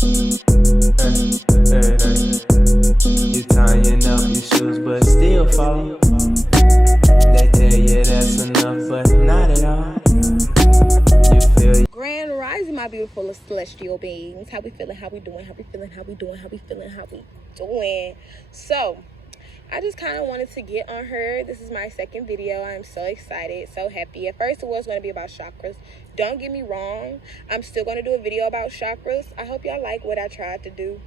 Hey, you tying up your shoes, but still fall. They tell you that's enough, but not at all. You feel Grand rising, my beautiful celestial beings. How we feeling? How we doing? How we feeling? How we doing? How we feeling? How we doing? So, I just kind of wanted to get on her. This is my second video. I'm so excited, so happy. At first, it was going to be about chakras. Don't get me wrong. I'm still going to do a video about chakras. I hope y'all like what I tried to do.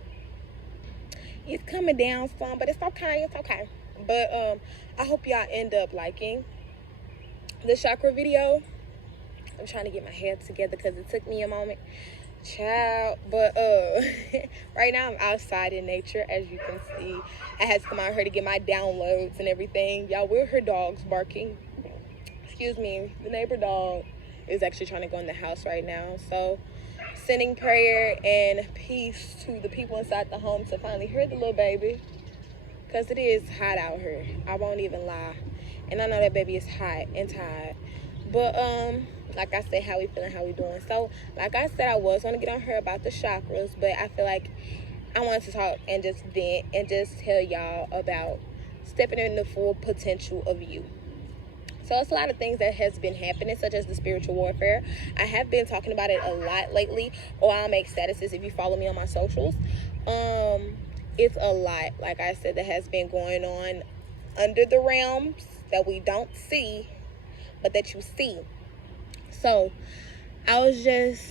It's coming down some, but it's okay. It's okay. But I hope y'all end up liking the chakra video. I'm trying to get my head together because it took me a moment. Child, but right now I'm outside in nature, as you can see. I had to come out here to get my downloads and everything. Y'all will hear dogs barking. Excuse me, the neighbor dog is actually trying to go in the house right now. So sending prayer and peace to the people inside the home to finally hear the little baby, because it is hot out here. I won't even lie, and I know that baby is hot and tired. But like I said, how we feeling, how we doing. So like I said, I was going to get on her about the chakras, but I feel like I wanted to talk and just vent and just tell y'all about stepping in the full potential of you. So it's a lot of things that has been happening, such as the spiritual warfare. I have been talking about it a lot lately, or I'll make statuses if you follow me on my socials. It's a lot, like I said, that has been going on under the realms that we don't see, but that you see. So I was just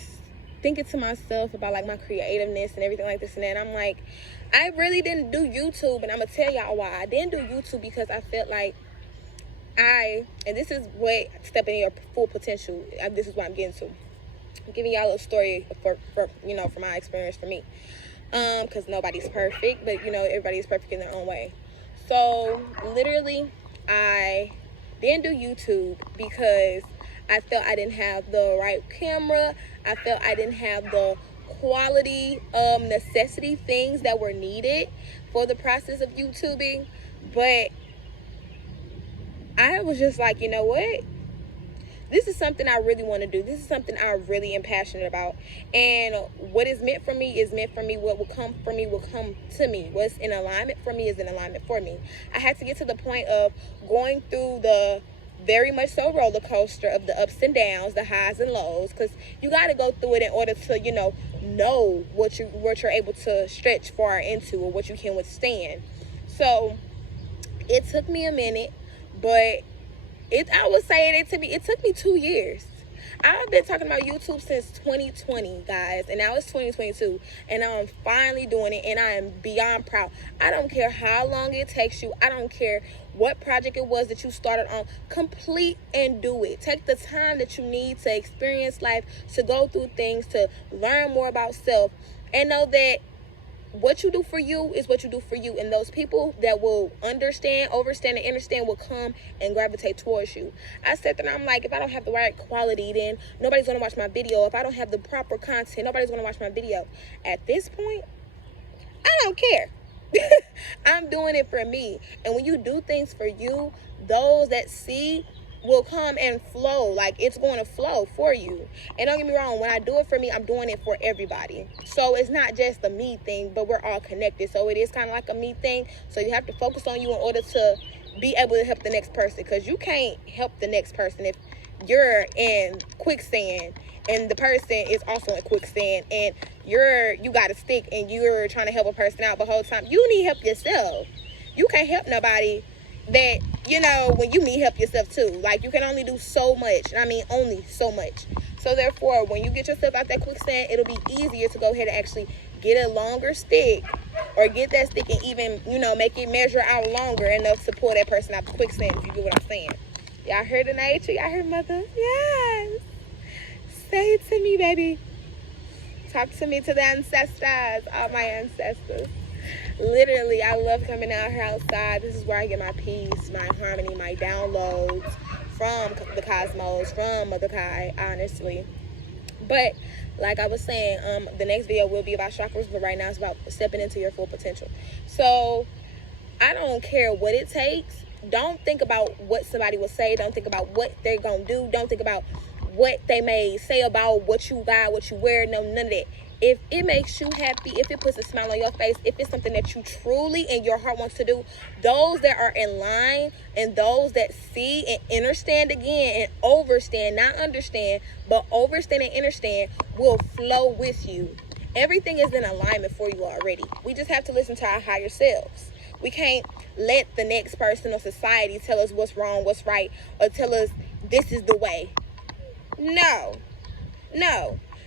thinking to myself about like my creativeness and everything like this and that. And I'm like, I really didn't do YouTube, and I'm gonna tell y'all why. I didn't do YouTube because I felt like and this is what stepping in your full potential, this is what I'm getting to. I'm giving y'all a little story for from my experience for me. Because nobody's perfect, but everybody's perfect in their own way. So literally, I didn't do YouTube because I felt I didn't have the right camera. I felt I didn't have the quality necessity things that were needed for the process of YouTubing. But I was just like, you know what? This is something I really want to do. This is something I really am passionate about. And what is meant for me is meant for me. What will come for me will come to me. What's in alignment for me is in alignment for me. I had to get to the point of going through the very much so roller coaster of the ups and downs, the highs and lows, because you got to go through it in order to, know what you're able to stretch far into or what you can withstand. So it took me a minute, but I would say it took me 2 years. I've been talking about YouTube since 2020, guys, and now it's 2022, and I'm finally doing it, and I am beyond proud. I don't care how long it takes you. I don't care what project it was that you started on. Complete and do it. Take the time that you need to experience life, to go through things, to learn more about self, and know that what you do for you is what you do for you. And those people that will understand, overstand, and understand will come and gravitate towards you. I said that, I'm like, if I don't have the right quality, then nobody's going to watch my video. If I don't have the proper content, nobody's going to watch my video. At this point, I don't care. I'm doing it for me. And when you do things for you, those that see will come and flow. Like, it's going to flow for you. And don't get me wrong, when I do it for me, I'm doing it for everybody. So it's not just a me thing, but we're all connected. So it is kind of like a me thing. So you have to focus on you in order to be able to help the next person, because you can't help the next person if you're in quicksand and the person is also in quicksand, and you got a stick and you're trying to help a person out the whole time. You need help yourself. You can't help nobody that, when you need help yourself too. Like, you can only do so much. I mean, only so much. So therefore, when you get yourself out that quicksand, it'll be easier to go ahead and actually get a longer stick, or get that stick and even, make it measure out longer enough to pull that person out the quicksand, if you get what I'm saying. Y'all heard the nature? Y'all heard mother? Yes. Say it to me, baby. Talk to me, to the ancestors, all my ancestors. Literally, I love coming out here outside. This is where I get my peace, my harmony, my downloads from the cosmos, from Mother Kai, honestly. But like I was saying, the next video will be about chakras, but right now it's about stepping into your full potential. So I don't care what it takes. Don't think about what somebody will say. Don't think about what they're gonna do. Don't think about what they may say about what you got, what you wear. No, none of that. If it makes you happy, if it puts a smile on your face, if it's something that you truly in your heart wants to do, those that are in line and those that see and understand again and overstand, not understand, but overstand and understand, will flow with you. Everything is in alignment for you already. We just have to listen to our higher selves. We can't let the next person or society tell us what's wrong, what's right, or tell us this is the way. No.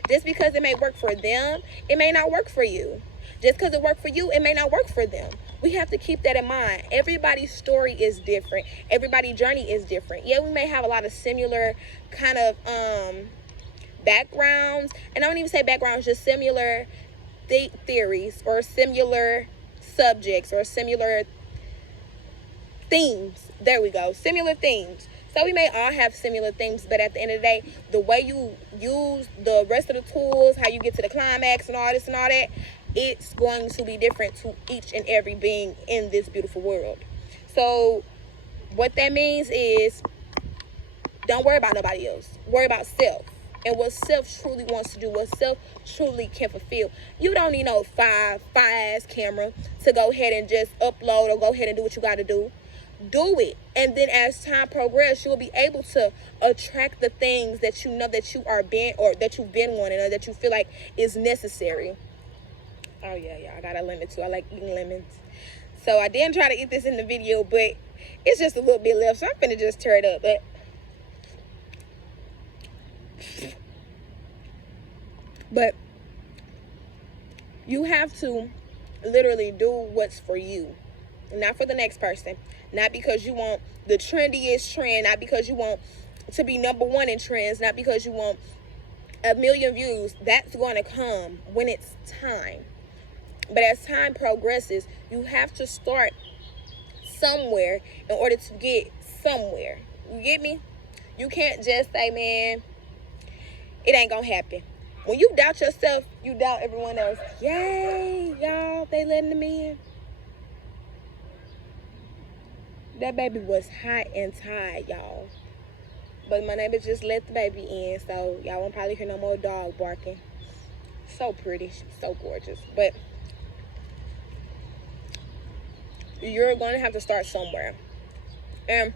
Just because it may work for them, it may not work for you. Just because it worked for you, it may not work for them. We have to keep that in mind. Everybody's story is different. Everybody's journey is different. Yeah, we may have a lot of similar kind of backgrounds. And I don't even say backgrounds, just similar theories or similar subjects or similar themes. There we go. Similar themes. So we may all have similar things, but at the end of the day, the way you use the rest of the tools, how you get to the climax and all this and all that, it's going to be different to each and every being in this beautiful world. So what that means is, don't worry about nobody else. Worry about self. And what self truly wants to do, what self truly can fulfill. You don't need no fire-ass camera to go ahead and just upload or go ahead and do what you got to do. Do it. And then as time progresses, you'll be able to attract the things that you know that you are being, or that you've been wanting, or that you feel like is necessary. Oh yeah, I got a lemon too. I like eating lemons. So I didn't try to eat this in the video, but it's just a little bit left, so I'm finna just tear it up. But you have to literally do what's for you, not for the next person. Not because you want the trendiest trend, not because you want to be number one in trends, not because you want 1 million views. That's going to come when it's time. But as time progresses, you have to start somewhere in order to get somewhere. You get me? You can't just say, man, it ain't gonna happen. When you doubt yourself, you doubt everyone else. Yay, y'all, they letting them in. That baby was hot and tired, y'all. But my neighbor just let the baby in, so y'all won't probably hear no more dog barking. So pretty, she's so gorgeous. But you're going to have to start somewhere. And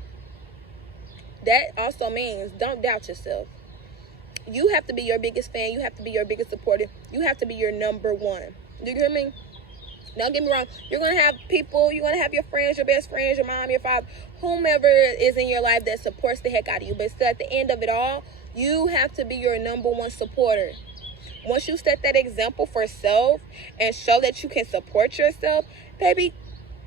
that also means don't doubt yourself. You have to be your biggest fan. You have to be your biggest supporter. You have to be your number one. Do you hear me? Don't get me wrong. You're going to have people. You're going to have your friends, your best friends, your mom, your father, whomever is in your life that supports the heck out of you. But still, at the end of it all, you have to be your number one supporter. Once you set that example for self and show that you can support yourself, baby,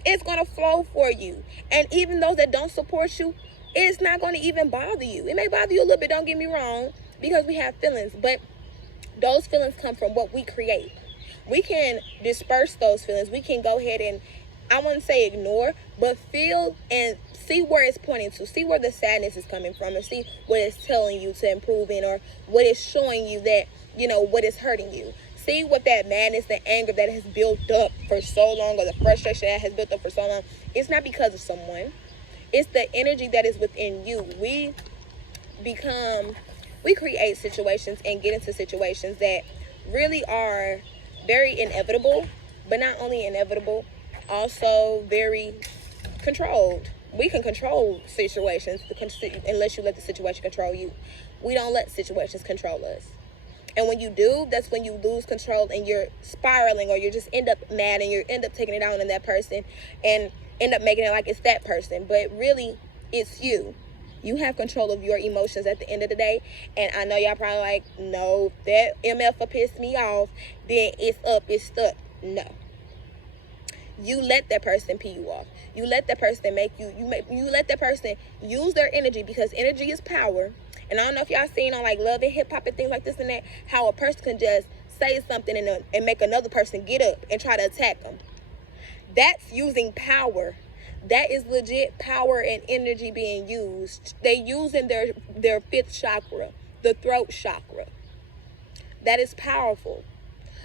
it's going to flow for you. And even those that don't support you, it's not going to even bother you. It may bother you a little bit, don't get me wrong, because we have feelings. But those feelings come from what we create. We can disperse those feelings. We can go ahead and, I wouldn't say ignore, but feel and see where it's pointing to. See where the sadness is coming from, and see what it's telling you to improve in, or what it's showing you that, you know, what is hurting you. See what that madness, the anger that has built up for so long, or the frustration that has built up for so long. It's not because of someone. It's the energy that is within you. We create situations and get into situations that really are very inevitable, but not only inevitable, also very controlled. We can control situations unless you let the situation control you. We don't let situations control us. And when you do, that's when you lose control and you're spiraling, or you just end up mad and you end up taking it out on that person and end up making it like it's that person. But really, it's you. You have control of your emotions at the end of the day. And I know y'all probably like, no, that MF pissed me off, then it's up, it's stuck. No. You let that person pee you off. You let that person you let that person use their energy, because energy is power. And I don't know if y'all seen on like Love and Hip Hop and things like this and that, how a person can just say something and make another person get up and try to attack them. That's using power. That is legit power and energy being used. They using their fifth chakra, the throat chakra. That is powerful.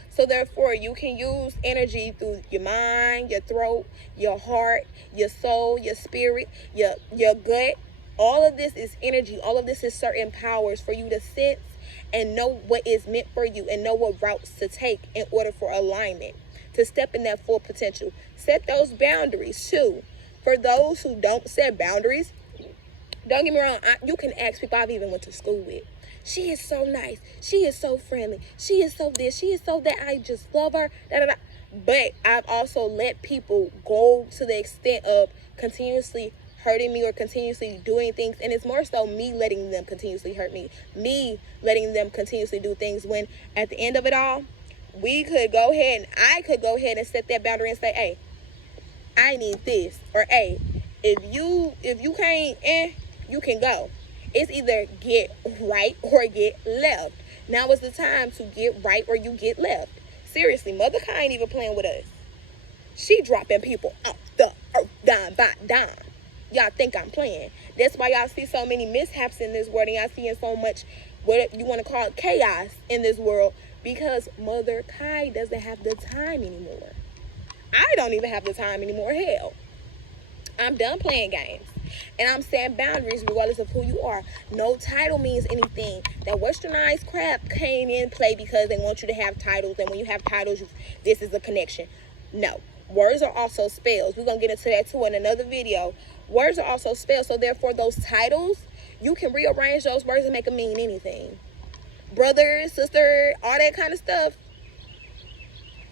So therefore, you can use energy through your mind, your throat, your heart, your soul, your spirit, your gut. All of this is energy. All of this is certain powers for you to sense and know what is meant for you and know what routes to take in order for alignment, to step in that full potential. Set those boundaries too. For those who don't set boundaries, don't get me wrong, you can ask people I've even went to school with. She is so nice. She is so friendly. She is so this. She is so that. I just love her. Da, da, da. But I've also let people go to the extent of continuously hurting me or continuously doing things. And it's more so me letting them continuously hurt me. Me letting them continuously do things when at the end of it all, we could go ahead and I could go ahead and set that boundary and say, hey, I need this. Or, hey, if you can't, you can go. It's either get right or get left. Now is the time to get right or you get left. Seriously, Mother Kai ain't even playing with us. She dropping people off the earth, dime by dime. Y'all think I'm playing. That's why y'all see so many mishaps in this world, and y'all seeing so much, what you want to call it, chaos in this world, because Mother Kai doesn't have the time anymore. I don't even have the time anymore. Hell, I'm done playing games. And I'm setting boundaries regardless of who you are. No title means anything. That westernized crap came in play because they want you to have titles. And when you have titles, this is a connection. No. Words are also spells. We're going to get into that too in another video. Words are also spells. So therefore, those titles, you can rearrange those words and make them mean anything. Brother, sister, all that kind of stuff.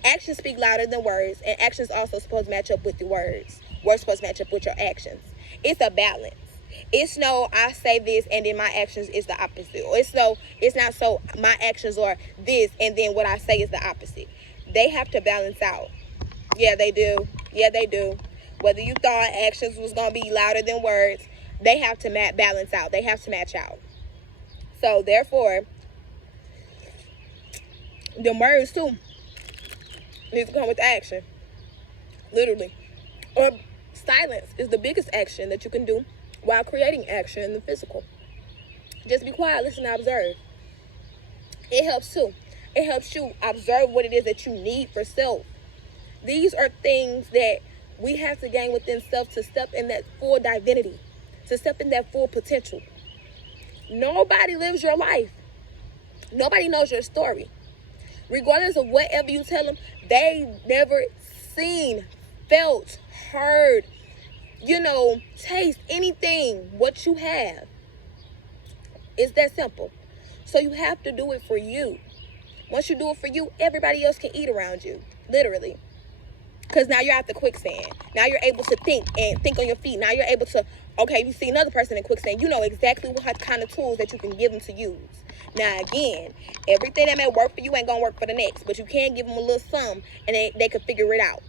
Actions speak louder than words. And actions also supposed to match up with your words. Words supposed to match up with your actions. It's a balance. It's no, I say this and then my actions is the opposite. Or it's not so my actions are this and then what I say is the opposite. They have to balance out. Yeah, they do. Yeah, they do. Whether you thought actions was going to be louder than words, they have to balance out. They have to match out. So therefore, the words too needs to come with action. Literally. Or silence is the biggest action that you can do while creating action in the physical. Just be quiet, listen, and observe. It helps too. It helps you observe what it is that you need for self. These are things that we have to gain within self to step in that full divinity, to step in that full potential. Nobody lives your life. Nobody knows your story. Regardless of whatever you tell them, they never seen, felt, heard, taste anything what you have. It's that simple. So you have to do it for you. Once you do it for you, everybody else can eat around you. Literally. Because now you're out the quicksand. Now you're able to think and think on your feet. Now you're able to, okay, you see another person in quicksand, you know exactly what kind of tools that you can give them to use. Now again, everything that may work for you ain't gonna work for the next, but you can give them a little sum and they can figure it out.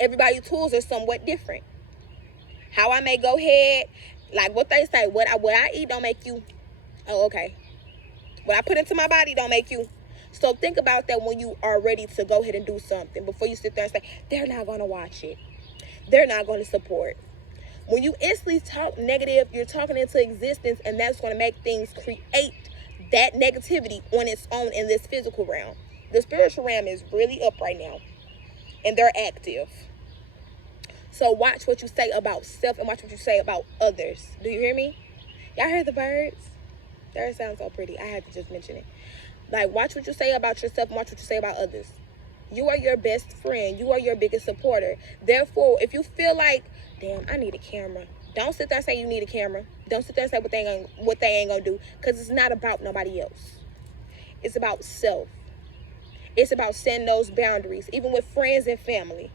Everybody's tools are somewhat different. How I may go ahead, like what they say, what I eat don't make you, oh, okay. What I put into my body don't make you. So think about that when you are ready to go ahead and do something. Before you sit there and say, they're not going to watch it. They're not going to support. When you instantly talk negative, you're talking into existence, and that's going to make things create that negativity on its own in this physical realm. The spiritual realm is really up right now, and they're active. So watch what you say about self and watch what you say about others. Do you hear me? Y'all hear the birds? That sounds so pretty. I had to just mention it. Like, watch what you say about yourself and watch what you say about others. You are your best friend. You are your biggest supporter. Therefore, if you feel like, damn, I need a camera, don't sit there and say you need a camera. Don't sit there and say what they ain't gonna do, because it's not about nobody else. It's about self. It's about setting those boundaries, even with friends and family.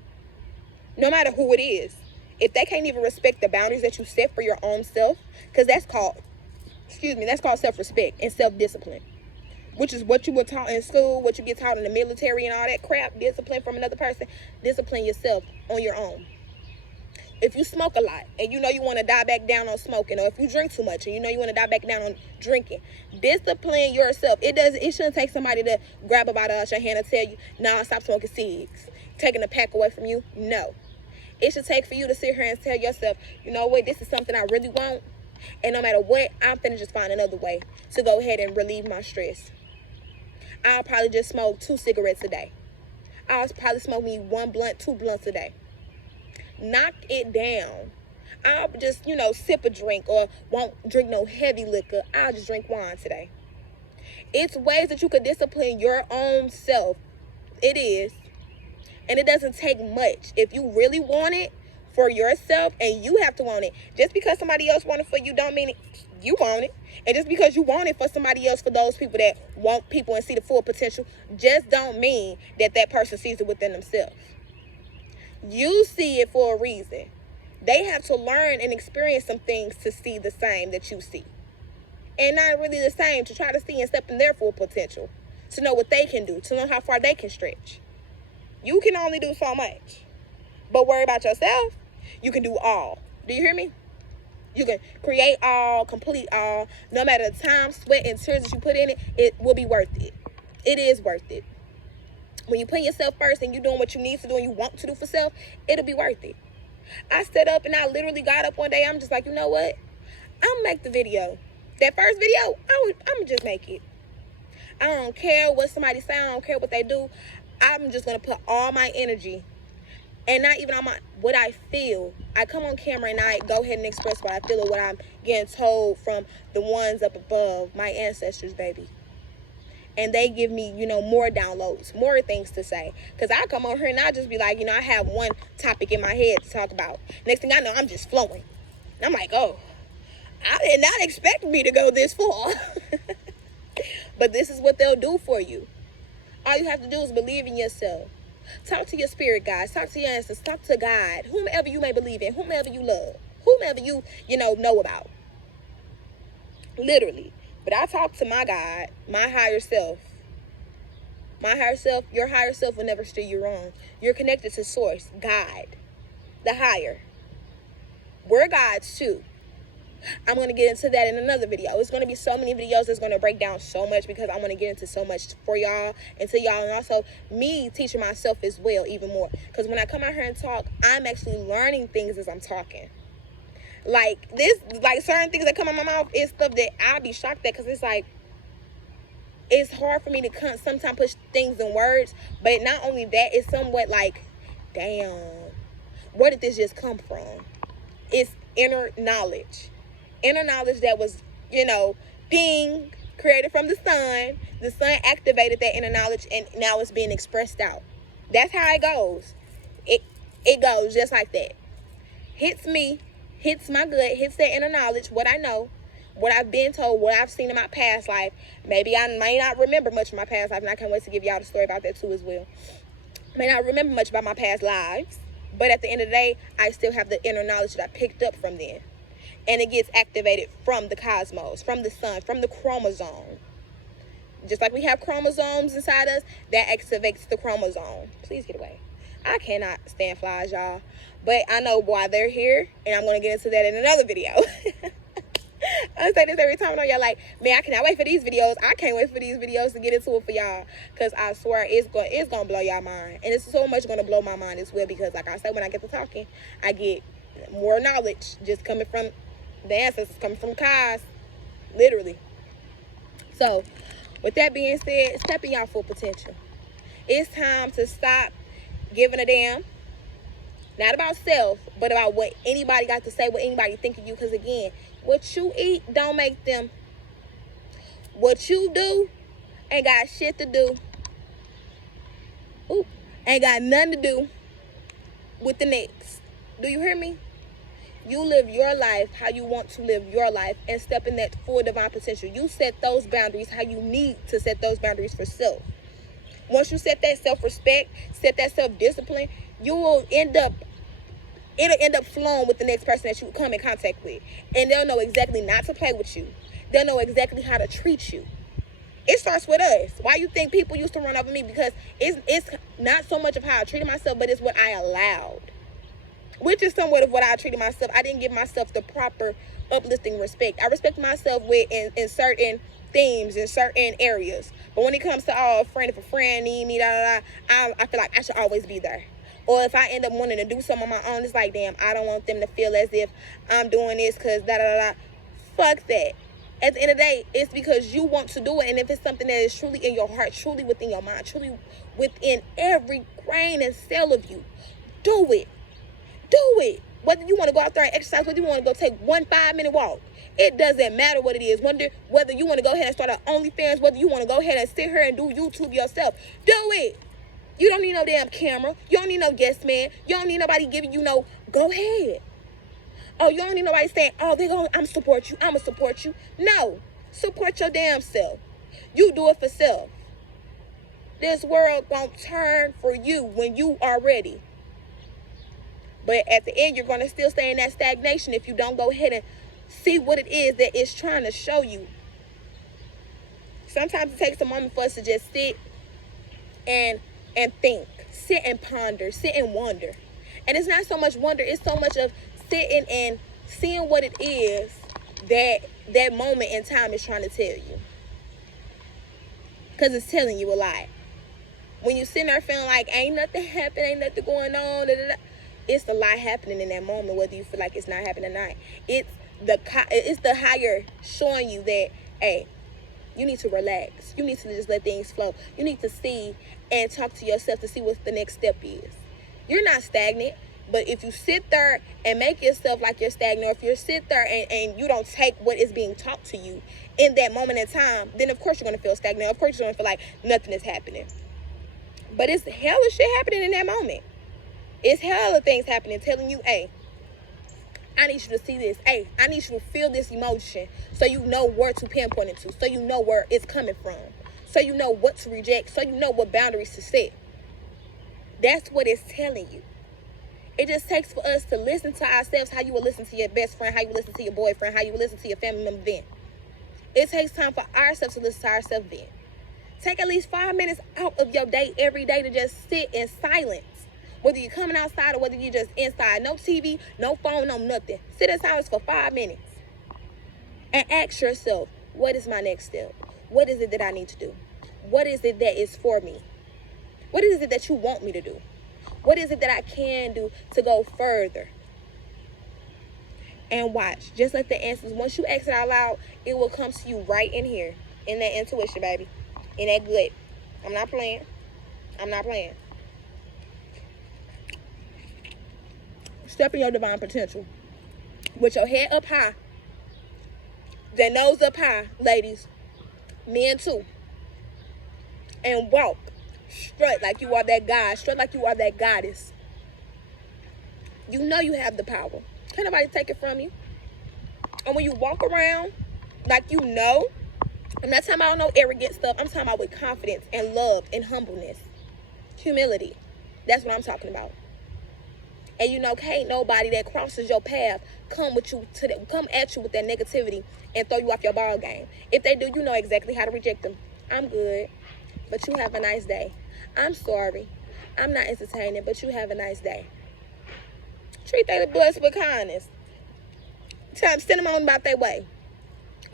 No matter who it is. If they can't even respect the boundaries that you set for your own self, because that's called self-respect and self-discipline. Which is what you were taught in school, what you get taught in the military and all that crap. Discipline from another person. Discipline yourself on your own. If you smoke a lot and you know you want to die back down on smoking, or if you drink too much and you know you want to die back down on drinking, discipline yourself. It shouldn't take somebody to grab a bottle out your hand and tell you, nah, stop smoking cigs. Taking the pack away from you. No. It should take for you to sit here and tell yourself, you know what, this is something I really want. And no matter what, I'm finna just find another way to go ahead and relieve my stress. I'll probably just smoke 2 cigarettes a day. I'll probably smoke me 1 blunt, 2 blunts a day. Knock it down. I'll just, sip a drink or won't drink no heavy liquor. I'll just drink wine today. It's ways that you could discipline your own self. It is. And it doesn't take much. If you really want it for yourself, and you have to want it. Just because somebody else want it for you don't mean you want it. And just because you want it for somebody else, for those people that want people and see the full potential, just don't mean that that person sees it within themselves. You see it for a reason. They have to learn and experience some things to see the same that you see. And not really the same, to try to see and step in their full potential. To know what they can do. To know how far they can stretch. You can only do so much. But worry about yourself, you can do all. Do you hear me? You can create all, complete all. No matter the time, sweat, and tears that you put in it, it will be worth it. It is worth it. When you put yourself first and you're doing what you need to do and you want to do for self, it'll be worth it. I stood up and I literally got up one day. I'm just like, you know what? I'm going to make the video. That first video, I'm going to just make it. I don't care what somebody say. I don't care what they do. I'm just going to put all my energy, and not even on what I feel. I come on camera and I go ahead and express what I feel or what I'm getting told from the ones up above, my ancestors, baby. And they give me, more downloads, more things to say. Because I come on here and I just be like, I have one topic in my head to talk about. Next thing I know, I'm just flowing. And I'm like, oh, I did not expect me to go this far. But this is what they'll do for you. All you have to do is believe in yourself. Talk to your spirit guides. Talk to your ancestors. Talk to God. Whomever you may believe in. Whomever you love. Whomever you, know about. Literally. But I talk to my God, my higher self. My higher self, your higher self will never steer you wrong. You're connected to source, God, the higher. We're gods too. I'm going to get into that in another video. It's going to be so many videos that's going to break down so much, because I want to get into so much for y'all and to y'all, and also me teaching myself as well even more. Because when I come out here and talk, I'm actually learning things as I'm talking. Like certain things that come out my mouth is stuff that I'll be shocked at, because it's like, it's hard for me to sometimes push things in words. But not only that, it's somewhat like, damn, where did this just come from? It's inner knowledge. Inner knowledge that was, being created from the sun. The sun activated that inner knowledge, and now it's being expressed out. That's how it goes. It goes just like that. Hits me, hits my gut, hits that inner knowledge, what I know, what I've been told, what I've seen in my past life. Maybe I may not remember much of my past life, and I can't wait to give y'all the story about that too as well. May not remember much about my past lives, but at the end of the day, I still have the inner knowledge that I picked up from then. And it gets activated from the cosmos, from the sun, from the chromosome. Just like we have chromosomes inside us, that activates the chromosome. Please get away. I cannot stand flies, y'all. But I know why they're here, and I'm going to get into that in another video. I say this every time. I know y'all like, man, I cannot wait for these videos. I can't wait for these videos to get into it for y'all. Because I swear it's going to blow y'all mind. And it's so much going to blow my mind as well. Because like I said, when I get to talking, I get more knowledge just coming from the ancestors, coming from Kaz, literally. So, with that being said, step in your full potential. It's time to stop giving a damn, not about self, but about what anybody got to say, what anybody think of you. Because again, what you eat don't make them. What you do ain't got shit to do. Ain't got nothing to do with the next. Do you hear me? You live your life how you want to live your life, and step in that full divine potential. You set those boundaries how you need to set those boundaries for self. Once you set that self-respect, set that self-discipline, it'll end up flowing with the next person that you come in contact with. And they'll know exactly not to play with you. They'll know exactly how to treat you. It starts with us. Why you think people used to run over me? Because it's not so much of how I treated myself, but it's what I allowed. Which is somewhat of what I treated myself. I didn't give myself the proper uplifting respect. I respect myself in certain themes, in certain areas. But when it comes to, a friend need me, I feel like I should always be there. Or if I end up wanting to do something on my own, it's like, damn, I don't want them to feel as if I'm doing this because Fuck that. At the end of the day, it's because you want to do it. And if it's something that is truly in your heart, truly within your mind, truly within every grain and cell of you, do it. Do it. Whether you want to go out there and exercise, whether you want to go take 1 5-minute walk. It doesn't matter what it is. Whether you want to go ahead and start an OnlyFans, whether you want to go ahead and sit here and do YouTube yourself. Do it. You don't need no damn camera. You don't need no guest man. You don't need nobody giving you no, go ahead. Oh, you don't need nobody saying, oh, I'm support you. I'ma support you. No. Support your damn self. You do it for self. This world won't turn for you when you are ready. But at the end, you're going to still stay in that stagnation if you don't go ahead and see what it is that it's trying to show you. Sometimes it takes a moment for us to just sit and think. Sit and ponder. Sit and wonder. And it's not so much wonder. It's so much of sitting and seeing what it is that moment in time is trying to tell you. Because it's telling you a lot. When you sitting there feeling like ain't nothing happening, ain't nothing going on, it's a lot happening in that moment, whether you feel like it's not happening or not. It's the higher showing you that, hey, you need to relax. You need to just let things flow. You need to see and talk to yourself to see what the next step is. You're not stagnant, but if you sit there and make yourself like you're stagnant, or if you sit there and you don't take what is being taught to you in that moment in time, then of course you're going to feel stagnant. Of course you're going to feel like nothing is happening. But it's hella shit happening in that moment. It's hella things happening telling you, hey, I need you to see this. Hey, I need you to feel this emotion so you know where to pinpoint it to, so you know where it's coming from, so you know what to reject, so you know what boundaries to set. That's what it's telling you. It just takes for us to listen to ourselves how you would listen to your best friend, how you would listen to your boyfriend, how you would listen to your family member then. It takes time for ourselves to listen to ourselves then. Take at least 5 minutes out of your day every day to just sit in silence. Whether you're coming outside or whether you're just inside. No TV, no phone, no nothing. Sit in silence for 5 minutes. And ask yourself, what is my next step? What is it that I need to do? What is it that is for me? What is it that you want me to do? What is it that I can do to go further? And watch. Just like the answers. Once you ask it out loud, it will come to you right in here. In that intuition, baby. In that gut. I'm not playing. I'm not playing. Step in your divine potential. With your head up high. That nose up high, ladies. Men too. And walk. Strut like you are that God. Strut like you are that goddess. You know you have the power. Can't nobody take it from you. And when you walk around like you know, I'm not talking about no arrogant stuff. I'm talking about with confidence and love and humbleness. Humility. That's what I'm talking about. And you know, can't nobody that crosses your path come at you with that negativity and throw you off your ball game. If they do, you know exactly how to reject them. I'm good, but you have a nice day. I'm sorry, I'm not entertaining, but you have a nice day. Treat their butts with kindness. Send them on about their way,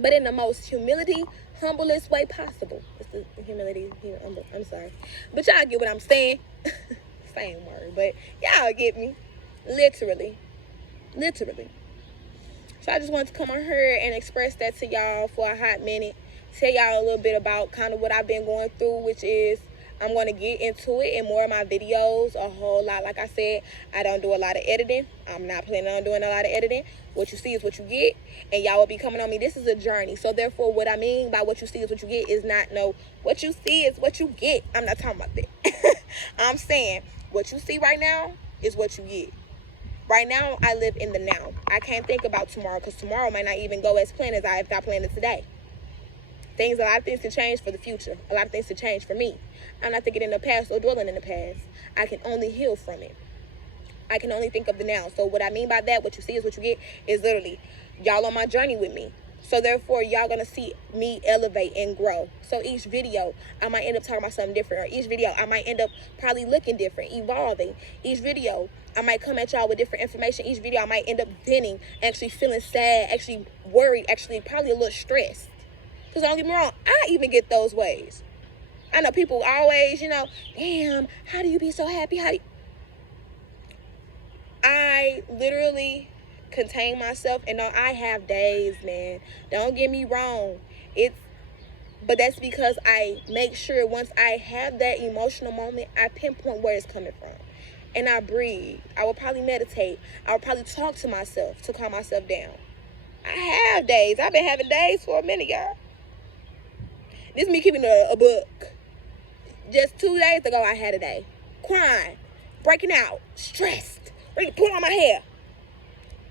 but in the most humility, humblest way possible. It's the humility, humble. I'm sorry, but y'all get what I'm saying. Same word, but y'all get me. Literally. So I just wanted to come on here and express that to y'all for a hot minute. Tell y'all a little bit about kind of what I've been going through, which is I'm going to get into it in more of my videos a whole lot. Like I said, I don't do a lot of editing. I'm not planning on doing a lot of editing. What you see is what you get, and y'all will be coming on me. This is a journey. So therefore, what I mean by what you see is what you get is not no, what you see is what you get. I'm not talking about that. I'm saying what you see right now is what you get. Right now, I live in the now. I can't think about tomorrow because tomorrow might not even go as planned as I planned it today. A lot of things can change for the future. A lot of things can change for me. I'm not thinking in the past or dwelling in the past. I can only heal from it. I can only think of the now. So what I mean by that, what you see is what you get, is literally y'all on my journey with me. So therefore, y'all going to see me elevate and grow. So each video, I might end up talking about something different. Or each video, I might end up probably looking different, evolving. Each video, I might come at y'all with different information. Each video, I might end up venting, actually feeling sad, actually worried, actually probably a little stressed. Because don't get me wrong, I even get those ways. I know people always, damn, how do you be so happy? I literally contain myself, and no, I have days, man. Don't get me wrong. But that's because I make sure once I have that emotional moment, I pinpoint where it's coming from. and I breathe. I would probably meditate. I would probably talk to myself to calm myself down. I have days. I've been having days for a minute, y'all. This is me keeping a book. Just 2 days ago, I had a day. Crying, breaking out, stressed, ready to pull on my hair.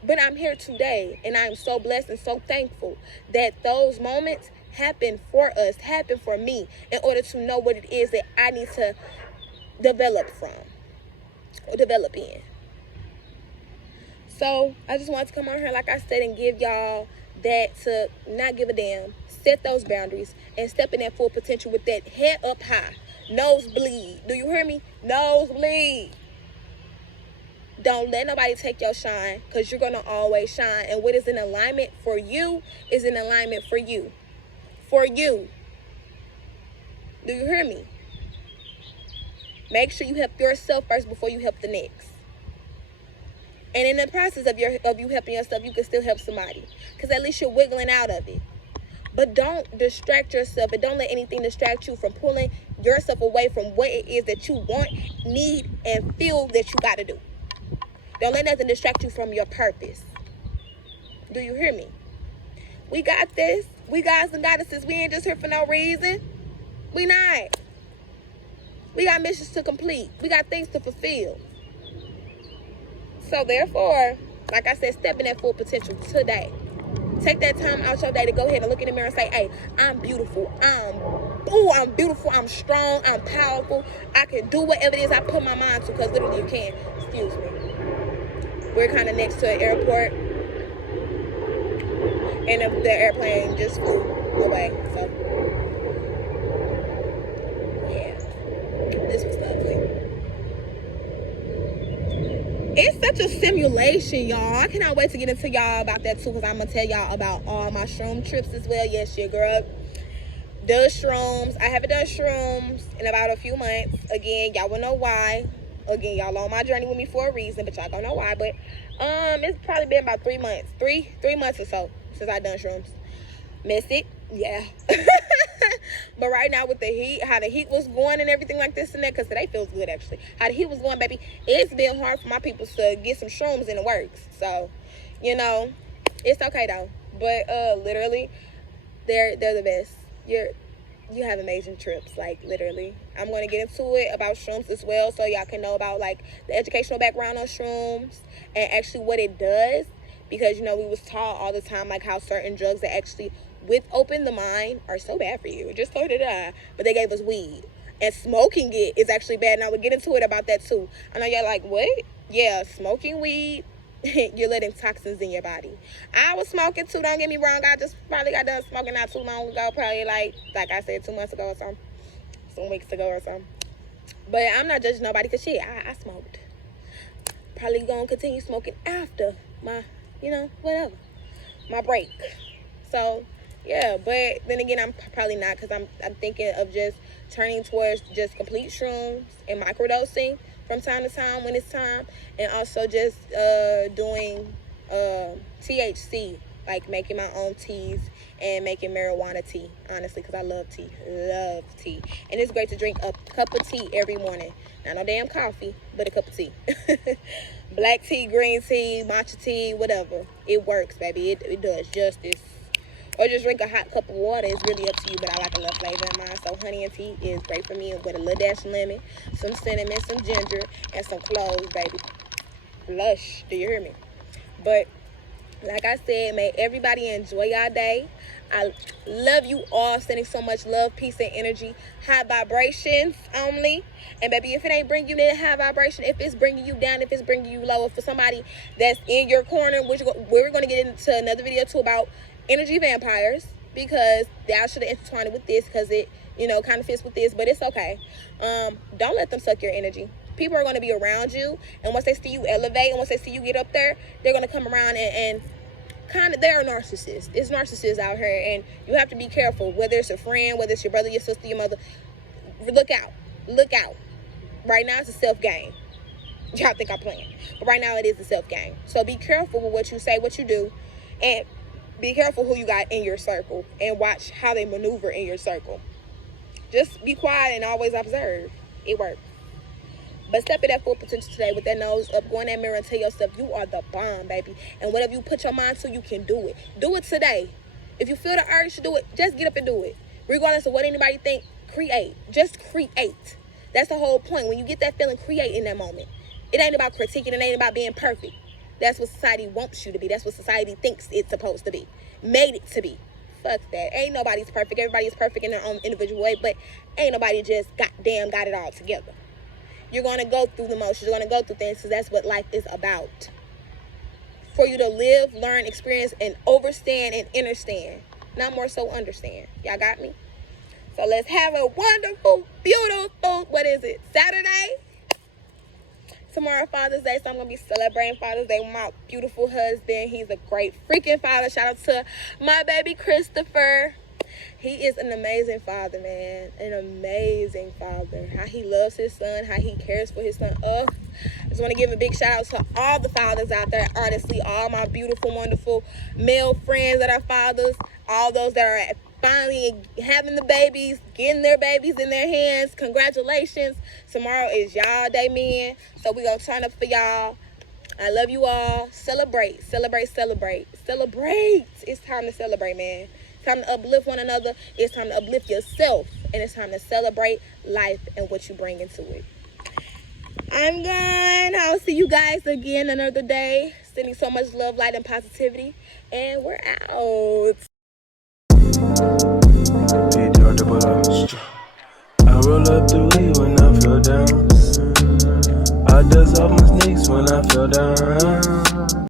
But I'm here today, and I'm so blessed and so thankful that those moments happen for us, happen for me, in order to know what it is that I need to develop from or develop in. So I just wanted to come on here, like I said, and give y'all that to not give a damn, set those boundaries, and step in that full potential with that head up high, nose bleed. Do you hear me? Nose bleed. Don't let nobody take your shine, because you're going to always shine. And what is in alignment for you is in alignment for you. For you. Do you hear me? Make sure you help yourself first before you help the next. And in the process of you helping yourself, you can still help somebody, because at least you're wiggling out of it. But don't distract yourself, and don't let anything distract you from pulling yourself away from what it is that you want, need, and feel that you got to do. Don't let nothing distract you from your purpose. Do you hear me? We got this. We guys and goddesses. We ain't just here for no reason. We not. We got missions to complete. We got things to fulfill. So therefore, like I said, step in that full potential today. Take that time out your day to go ahead and look in the mirror and say, hey, I'm beautiful. I'm beautiful. I'm strong. I'm powerful. I can do whatever it is I put my mind to, because literally you can. Excuse me. We're kind of next to an airport, and the airplane just flew away. So, yeah, this was lovely. It's such a simulation, y'all. I cannot wait to get into y'all about that too, because I'm going to tell y'all about all my shroom trips as well. Yes, your girl does shrooms. I haven't done shrooms in about a few months. Again, y'all will know why. Again, y'all on my journey with me for a reason, but y'all gonna know why. But it's probably been about 3 months, three months or so since I done shrooms. Missed it, yeah. But right now with the heat, how the heat was going and everything like this and that, because today feels good actually. How the heat was going, baby, it's been hard for my people to get some shrooms in the works. So, you know, it's okay though. But literally, they're the best. You have amazing trips, like literally. I'm going to get into it about shrooms as well, so y'all can know about like the educational background on shrooms and actually what it does, because you know we was taught all the time like how certain drugs that actually with open the mind are so bad for you. Just so did I, but they gave us weed, and smoking it is actually bad. And I would get into it about that too. I know y'all like, what? Yeah, smoking weed, you're letting toxins in your body. I was smoking too, don't get me wrong. I just probably got done smoking not too long ago, probably like I said 2 months ago or something, some weeks ago or something. But I'm not judging nobody, because shit, I smoked. Probably gonna continue smoking after my, you know, whatever, my break. So yeah, but then again, I'm probably not, because I'm thinking of just turning towards just complete shrooms and microdosing from time to time when it's time, and also just doing THC, like making my own teas and making marijuana tea, honestly, because I love tea, and it's great to drink a cup of tea every morning. Not no damn coffee, but a cup of tea. Black tea, green tea, matcha tea, whatever, it works, baby. It does justice. Or just drink a hot cup of water. It's really up to you, but I like a little flavor in mine. So honey and tea is great for me, with a little dash of lemon, some cinnamon, some ginger, and some cloves, baby. Lush, do you hear me? But like I said, may everybody enjoy y'all day. I love you all, sending so much love, peace, and energy. High vibrations only. And baby, if it ain't bringing you that high vibration, if it's bringing you down, if it's bringing you lower, for somebody that's in your corner, which we're going to get into another video too about energy vampires, because I should have intertwined it with this, because it, you know, kind of fits with this, but it's okay. Don't let them suck your energy. People are going to be around you, and once they see you elevate, and once they see you get up there, they're going to come around and kind of, they're narcissists. It's narcissists out here, and you have to be careful, whether it's a friend, whether it's your brother, your sister, your mother. Look out. Right now it's a self-gain. Y'all think I'm playing, but right now it is a self-gain. So be careful with what you say, what you do, and be careful who you got in your circle, and watch how they maneuver in your circle. Just be quiet and always observe. It works. But step in that full potential today with that nose up. Go in that mirror and tell yourself you are the bomb, baby. And whatever you put your mind to, you can do it. Do it today. If you feel the urge to do it, just get up and do it. Regardless of what anybody think, create. Just create. That's the whole point. When you get that feeling, create in that moment. It ain't about critiquing. It ain't about being perfect. That's what society wants you to be. That's what society thinks it's supposed to be. Made it to be. Fuck that. Ain't nobody's perfect. Everybody is perfect in their own individual way, but ain't nobody just goddamn got it all together. You're going to go through the motions. You're going to go through things because that's what life is about. For you to live, learn, experience, and overstand and understand. Not more so understand. Y'all got me? So let's have a wonderful, beautiful, Saturday? Tomorrow, Father's Day, so I'm going to be celebrating Father's Day with my beautiful husband. He's a great freaking father. Shout out to my baby, Christopher. He is an amazing father, man. An amazing father. How he loves his son, how he cares for his son. I just want to give a big shout out to all the fathers out there. Honestly, all my beautiful, wonderful male friends that are fathers. All those that are finally having the babies, getting their babies in their hands. Congratulations. Tomorrow is y'all day, man. So we're going to turn up for y'all. I love you all. Celebrate, celebrate, celebrate. Celebrate. It's time to celebrate, man. It's time to uplift one another. It's time to uplift yourself. And it's time to celebrate life and what you bring into it. I'm gone. I'll see you guys again another day. Sending so much love, light, and positivity. And we're out.